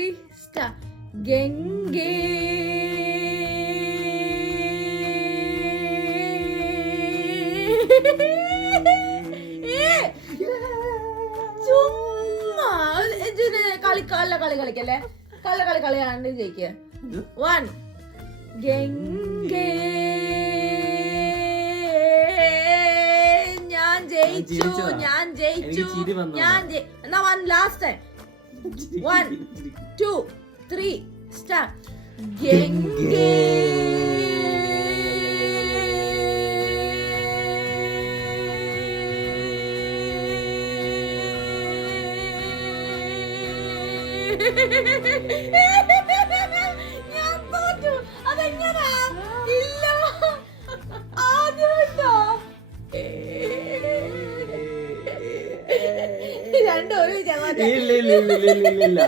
3 start. ഗംഗേ ചുമ്മാ കളി കളിക്കല്ലേ. കളിയാണ്ട് ജയിക്കുക. 1 ഗംഗേ ഞാൻ ജയിച്ചു. എന്നാ 1 ലാസ്റ്റ് ടൈം. 1 2 3 സ്റ്റാർട്ട്. ഗംഗേ ഞാൻ തോറ്റു. അതെങ്ങനാ? ഇല്ല, ആദ്യമായിട്ടോ. രണ്ടും ഒരു